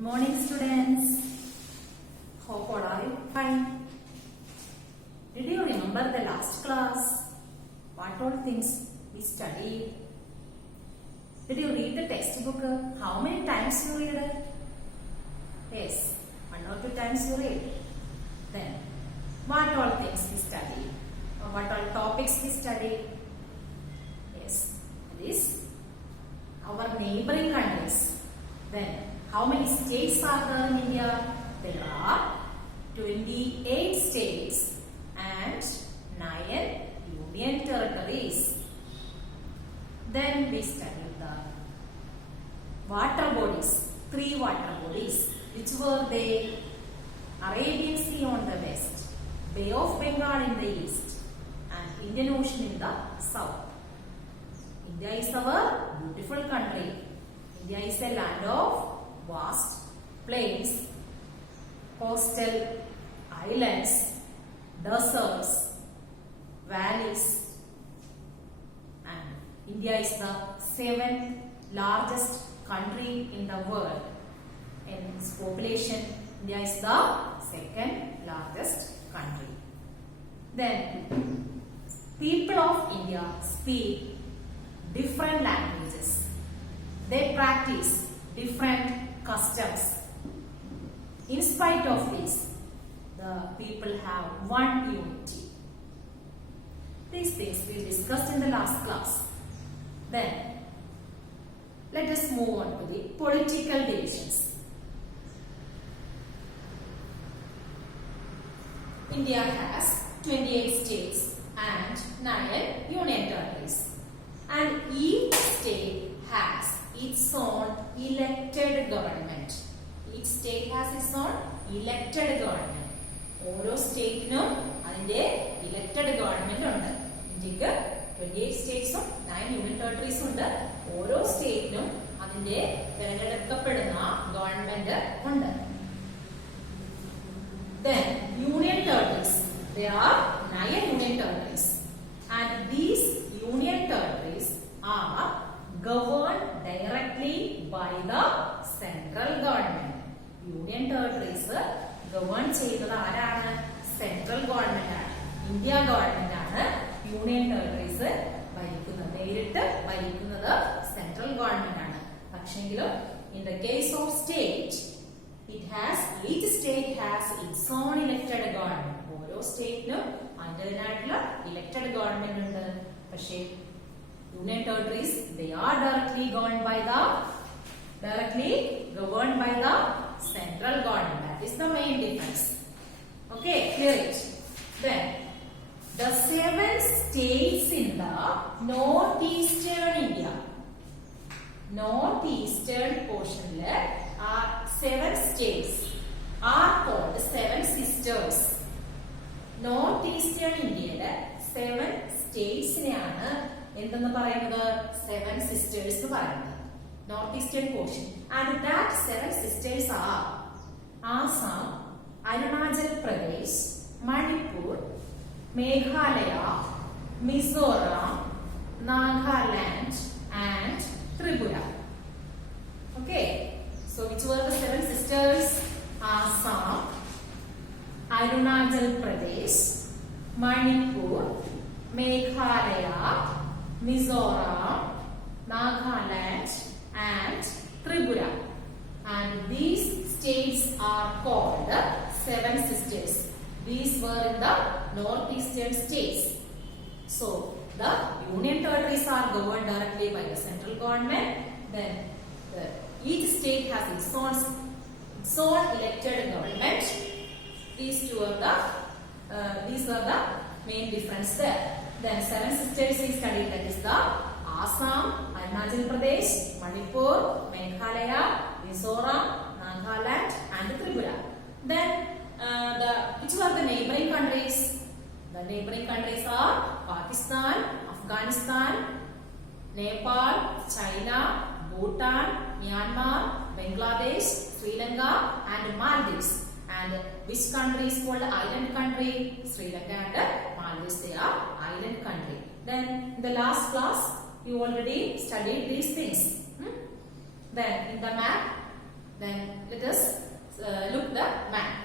Morning students. Hope all are you fine. Did you remember the last class? What all things we studied? Did you read the textbook? How many times you read it? Yes, 1 or 2 times you read. Then, what all things we studied? Or what all topics we studied? Yes, this our neighboring countries. Then, how many states are there in India? There are 28 states and 9 union territories. Then we studied the water bodies, 3 water bodies. Which were they? Arabian Sea on the west, Bay of Bengal in the east, and Indian Ocean in the south. India is our beautiful country. India is a land of vast plains, coastal islands, deserts, valleys, and India is the 7th largest country in the world. In its population, India is the 2nd largest country. Then, people of India speak different languages. They practice different customs. In spite of this, the people have one unity. These things we discussed in the last class. Then, let us move on to the political divisions. India has 28 states and 9 union territories. And each state has its own elected government. Each state has its own elected government. ഓരോ സ്റ്റേറ്റിനും അതിന്റെ elected government ഉണ്ട്. ഇന്ത്യക്ക് 28 സ്റ്റേറ്റ്സും 9 union ടെറിട്ടറീസും ഉണ്ട്. ഓരോ സ്റ്റേറ്റിനും അതിന്റെ തിരഞ്ഞെടുക്കപ്പെടുന്ന government ഉണ്ട്. Then union territories. There are 9 union territories, and these union territories are governed directly by the central government. Union territories govern ചെയ്യുന്നത് ആരാണ്? സെൻട്രൽ ഗവൺമെന്റ് ആണ്. ഇന്ത്യ ഗവൺമെന്റ് ആണ് യൂണിയൻ ടെറിട്ടറീസ് ഭരിക്കുന്നത്. നേരിട്ട് ഭരിക്കുന്നത് സെൻട്രൽ ഗവൺമെന്റ് ആണ്. പക്ഷെങ്കിലും in the case of state, each state has its own elected government. ഓരോ സ്റ്റേറ്റിനും അതിൻ്റെതായിട്ടുള്ള ഇലക്റ്റഡ് ഗവൺമെന്റ് ഉണ്ട്. പക്ഷേ union territories, they are directly governed by the central government. That is the main difference. Okay, clear it. Then the 7 states in the northeastern India, northeastern portion are 7 states are called 7 sisters. Northeastern India 7 states neയാണ് എന്തെന്ന് പറയുന്നത്? 7 sisters എന്ന് പറയുന്നത്. Northeastern portion. And that 7 sisters are Assam, Arunachal Pradesh, Manipur, Meghalaya, Mizoram, Nagaland, and Tripura. Okay. So which were the 7 sisters? Assam, Arunachal Pradesh, Manipur, Meghalaya, Mizoram, Nagaland, and Tripura. And these states are called 7 sisters. These were in the northeastern states. So the union territories are governed directly by the central government. Then each state has its own elected government. These are the main difference there. Then 7 sisters we studied, that is the Assam, Arunachal Pradesh, Manipur, Meghalaya, Mizoram, Nagaland, and Tripura. Then which were the neighboring countries? The neighboring countries are Pakistan, Afghanistan, Nepal, China, Bhutan, Myanmar, Bangladesh, Sri Lanka, and Maldives. And which country is called island country? Sri Lanka and Maldives, they are island country. Then in the last class you already studied these things. Then in the map Then let us look the map.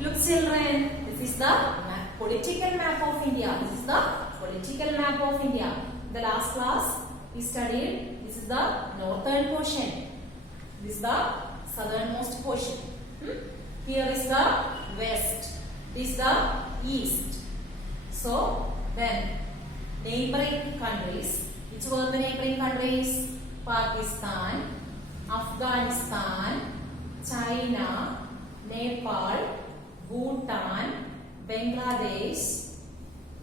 Look children, this is the political map of India. This is the political map of India. The last class we studied, this is the northern portion. This is the southernmost portion. Here is the west. This is the east. So then neighboring countries. Which were the neighboring countries? Pakistan, Afghanistan, China, Nepal, Bhutan, Bangladesh,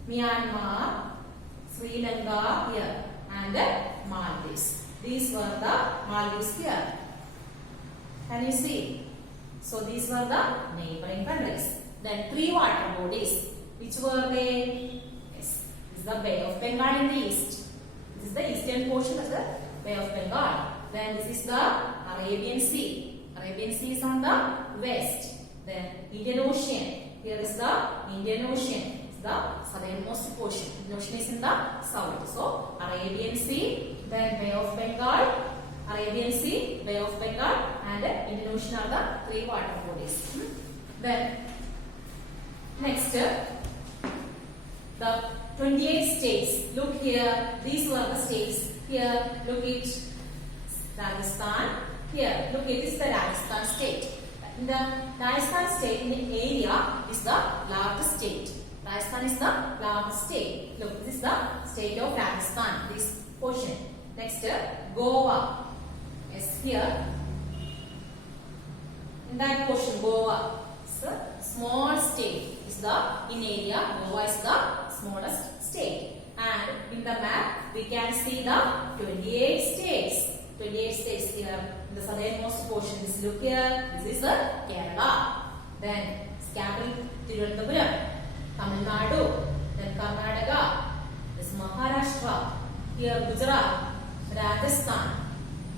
Myanmar, Sri Lanka here, and Maldives. These were the Maldives here. Can you see? So these were the neighboring countries. Then 3 water bodies. Which were they? Yes, this is the Bay of Bengal in the east. This is the eastern portion of the Bay of Bengal. Then this is the Arabian Sea. Arabian Sea is on the west. Then Indian Ocean. Here is the Indian Ocean. It's the southernmost portion. Indian Ocean is in the south. So Arabian Sea, then Bay of Bengal, Arabian Sea, Bay of Bengal, and Indian Ocean are the 3 water bodies. Then next, the 28 states. Look here. These were the states. Here, look it. Rajasthan. Here, look it is the Rajasthan state. The Rajasthan state in area is the largest state. Rajasthan is the largest state. Look, this is the state of Rajasthan. This portion. Next, Goa. Yes, here. In that portion, Goa. It's a small state. Is the in area. Goa is the smallest state. And in the map, we can see the 28 states. 28 states here. In the southernmost portion, this look here. This is Kerala. Then capital Tirunelveli, Tamil Nadu. Then Karnataka. This is Maharashtra. Here Gujarat, Rajasthan.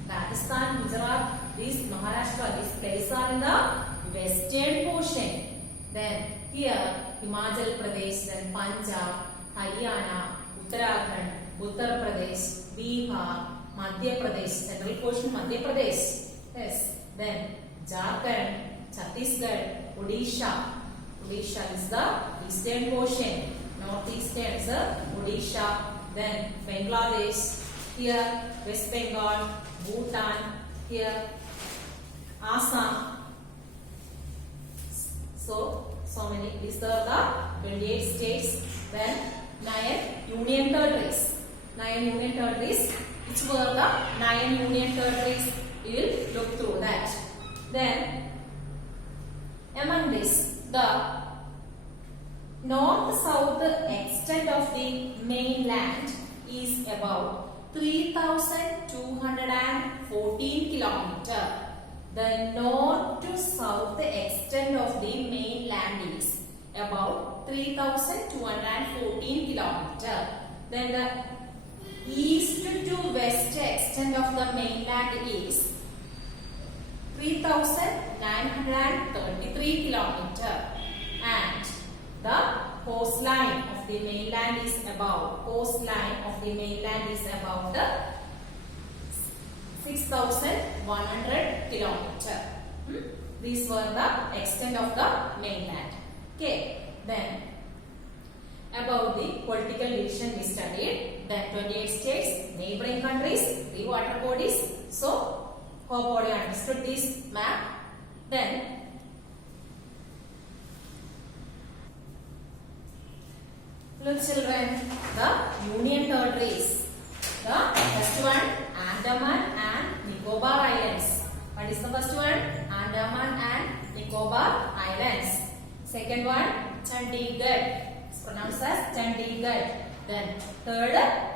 Rajasthan, Gujarat. This Maharashtra. These places are in the western portion. Then here Himachal Pradesh. Then Punjab, Haryana, Uttarakhand, Uttar Pradesh, Bihar, Madhya Pradesh, central portion Madhya Pradesh. Yes. Then Jharkhand, Chhattisgarh, Odisha. Odisha is the eastern portion. Northeastern is Odisha. Then Bangladesh. Here West Bengal, Bhutan. Here Assam. So many. These are the 28 states. Then 9 union territories. 9 union territories. Which were the 9 union territories? We will look through that. Then among this, the north-south extent of the mainland is about 3,214 kilometers. The north to south extent of the mainland is about 3,214 kilometers. Then the east to west extent of the mainland is 3,933 kilometers. And the coastline of the mainland is about 6,100 kilometers. These were the extent of the mainland. Okay. Then about the political division we studied. Then 28 states, neighboring countries, 3 water bodies. So hope all you understood this map. Then look children, the union territories. The first one, Andaman and Nicobar Islands. What is the first one? Andaman and Nicobar Islands. Second one, Chandigarh. It's pronounced as Chandigarh. Then third,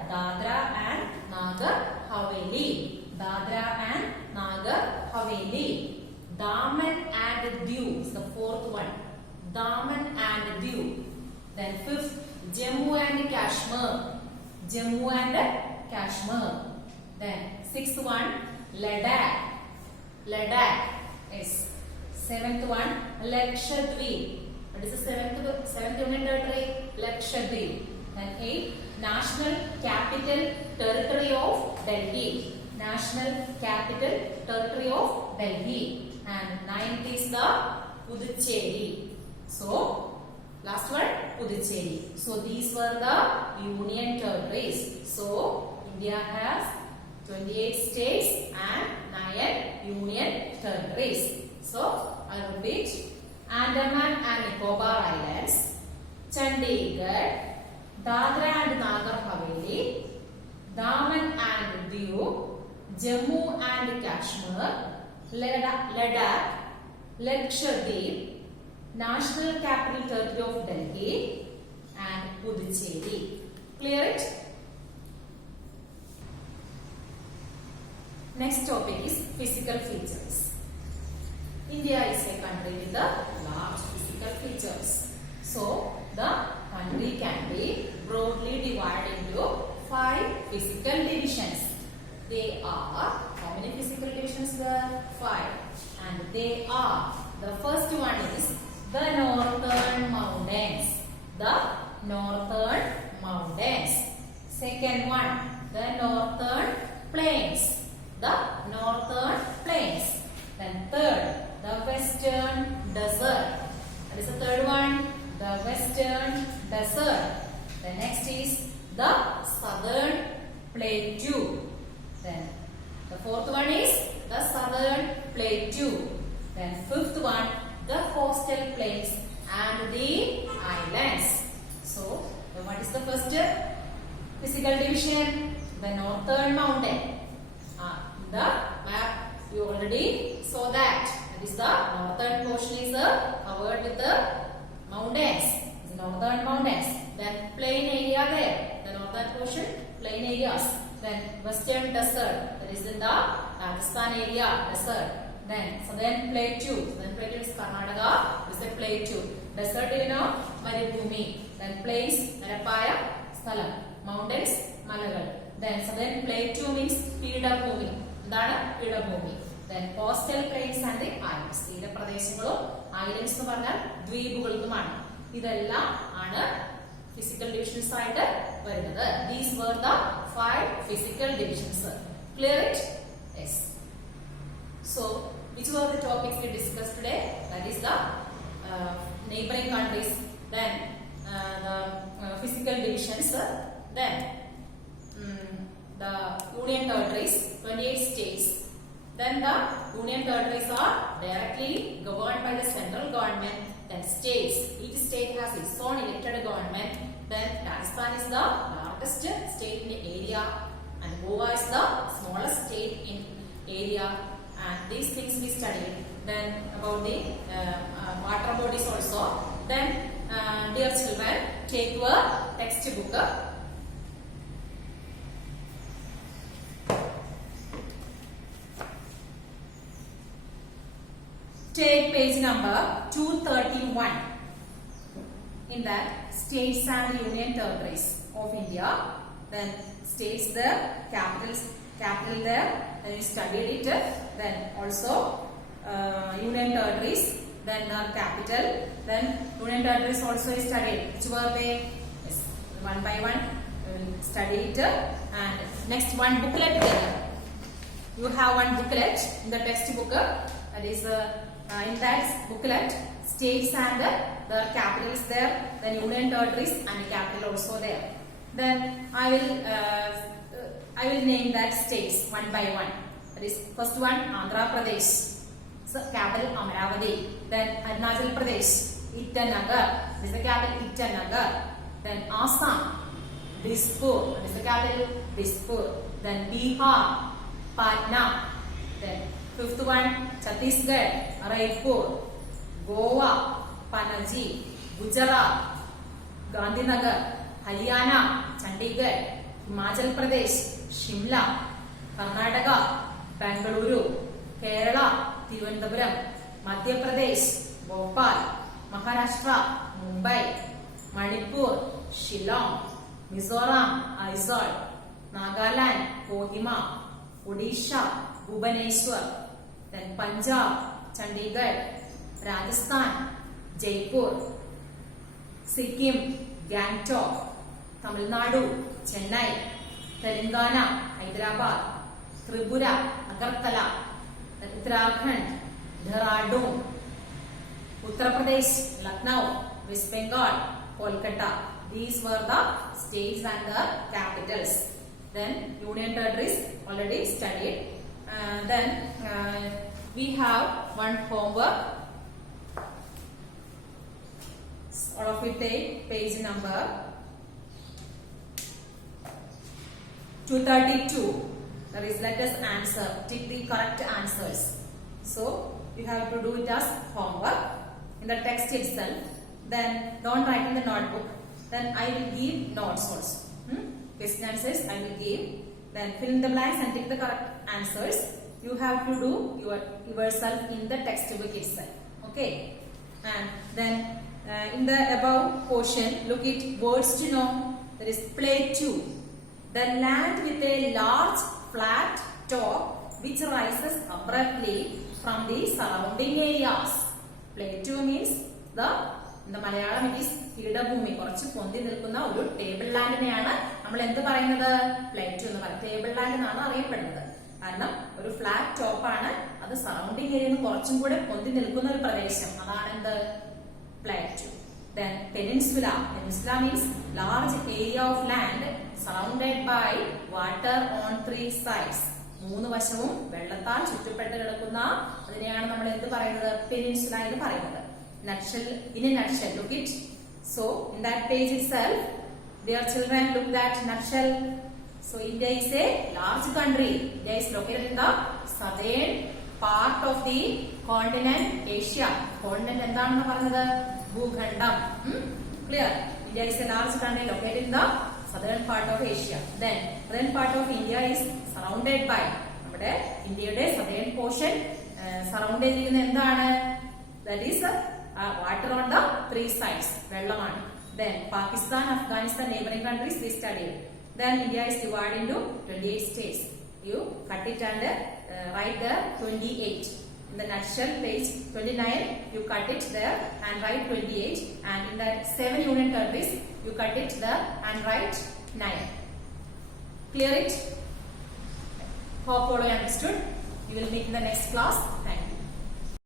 Dadra and Nagar Haveli. Dadra and Nagar Haveli. Daman and Diu is the fourth one. Daman and Diu. Then fifth, Jammu and Kashmir. Jammu and Kashmir. Then sixth one, Ladakh. Ladakh is seventh one, Lakshadweep. What is the seventh union territory? Lakshadweep. Then eighth, National Capital Territory of Delhi. national capital territory of Delhi, and 9th is the Puducherry. So last one Puducherry. So these were the union territories. So India has 28 states and 9 union territories. So I repeat: Andaman and Nicobar Islands, Chandigarh, Dadra and Nagar Haveli, Daman and Diu, Jammu and Kashmir, Ladakh, Lakshadweep, National Capital Territory of Delhi, and Puducherry. Clear it? Next topic is physical features. India is a country with the large physical features. So the country can be broadly divided into 5 physical divisions. They are, how many physical divisions there? 5. And they are, the first one is the Northern Mountains. The Northern Mountains. Second one, the Northern Plains. The Northern Plains. Then third, the Western Desert. That is the third one, the Western Desert. The next is the Southern Plateau. Then the fourth one is the Southern Plateau. Then fifth one, the coastal plains and the islands. So what is the first physical division? The Northern Mountain. The map you already saw that. That is the northern portion is covered with the mountains. The northern mountains. Then plain area there. The northern portion, plain areas. Then western desert. That is in the Rajasthan area, desert. Then southern plateau. Southern plateau is Karnataka. This is the plateau. Desert you know, Maribhumi. Then plains, Narapaya, Sthalam. Mountains, Malagal. Then southern plateau means Peedabhumi. Peedabhumi. Then coastal plains and the islands. തീരപ്രദേശങ്ങളും islands എന്ന് പറഞ്ഞാൽ ദ്വീപുകൾക്കുമാണ്. ഇതെല്ലാം ആണ് physical divisions ആയിട്ട് വരുന്നത്. These were the 5 physical divisions. Clear it? Yes. So which were the topics we discussed today? That is the neighboring countries. Then the physical divisions. Then the union territories, 28 states. Then the union territories are directly governed by the central government. Then states, each state has its own elected government. Then Rajasthan is the largest state in the area, and Goa is the smallest state in area. And these things we studied. Then about the water bodies also. Then dear children, take your textbook. Take page number 231. In that, states and union territories of India. Then states there, capital there. Then you studied it. Then also union territories. Then capital. Then union territories also is studied. Which were they? Yes. One by one, we will study it. And next one booklet there. You have one booklet in the textbook. That is in that booklet, states and the capitals there, then union territories and capital also there. Then I will name that states one by one. That is first one Andhra Pradesh, so capital Amaravati. Then Arunachal Pradesh, Itanagar, this is the capital Itanagar. Then Assam, Dispur, this is the capital Dispur. Then Bihar, Patna. Then fifth one, Chhattisgarh, Raipur, Goa, Panaji, Gujarat, Gandhinagar, Haryana, Chandigarh, Himachal Pradesh, Shimla, Karnataka, Bengaluru, Kerala, Thiruvananthapuram, Madhya Pradesh, Bhopal, Maharashtra, Mumbai, Manipur, Shillong, Mizoram, Aizawl, Nagaland, Kohima, Odisha, Bhubaneswar. Then Punjab, Chandigarh, Rajasthan, Jaipur, Sikkim, Gangtok, Tamil Nadu, Chennai, Telangana, Hyderabad, Tripura, Agartala, Uttarakhand, Dehradun, Uttar Pradesh, Lucknow, West Bengal, Kolkata. These were the states and the capitals. Then union territories already studied. Then we have one homework. All of you take page number 232. That is, let us answer. Take the correct answers. So you have to do it as homework in the text itself. Then don't write in the notebook. Then I will give notes also. Question answers I will give. Then fill in the blanks and take the correct answers. You have to do yourself in the textbook itself. Okay. And then in the above portion, look at words to know. There is plateau. The land with a large flat top which rises abruptly from the surrounding areas. Plateau means in the Malayalam it is പീഠഭൂമി, കുറച്ച് പൊന്തി നിൽക്കുന്ന ഒരു table ലാൻഡിനെയാണ് നമ്മൾ എന്ത് പറയുന്നത്? Plateau എന്ന് പറയുന്നത്. ടേബിൾ ലാൻഡ് എന്നാണ് അറിയപ്പെടുന്നത്. കാരണം ഒരു ഫ്ലാറ്റ് ടോപ്പാണ്, അത് സറൗണ്ടിങ് ഏരിയയിൽ കുറച്ചും കൂടെ പൊന്തി നിൽക്കുന്ന ഒരു പ്രദേശം, അതാണ് എന്ത്? Plateau. Then peninsula. Peninsula means large area of land surrounded by water on three sides. മൂന്ന് വശവും വെള്ളത്താൽ ചുറ്റപ്പെട്ട് കിടക്കുന്ന അതിനെയാണ് നമ്മൾ എന്ത് പറയുന്നത്? പെനിൻസുല എന്ന് പറയുന്നത്. Nutshell, in a nutshell, look it. So in that page itself, dear children, look that nutshell. So India is a large country. India is located in the southern part of the continent Asia. Continent എന്താണെന്ന് പറഞ്ഞത്? ഭൂഖണ്ഡം. Clear? India is a large country located in the southern part of Asia. Then southern part of India is surrounded by, നമ്മുടെ ഇന്ത്യയുടെ southern portion surround ചെയ്തിരിക്കുന്ന എന്താണ്? That is water on the three sides. വെള്ളമാണ്. Then Pakistan, Afghanistan, neighboring countries they studied. Then India is divided into 28 states. You cut it and write there 28. In the nutshell, page 29, you cut it there and write 28. And in that 7 union territories, you cut it there and write 9. Clear it? Hope all you understood. You will meet in the next class. Thank you.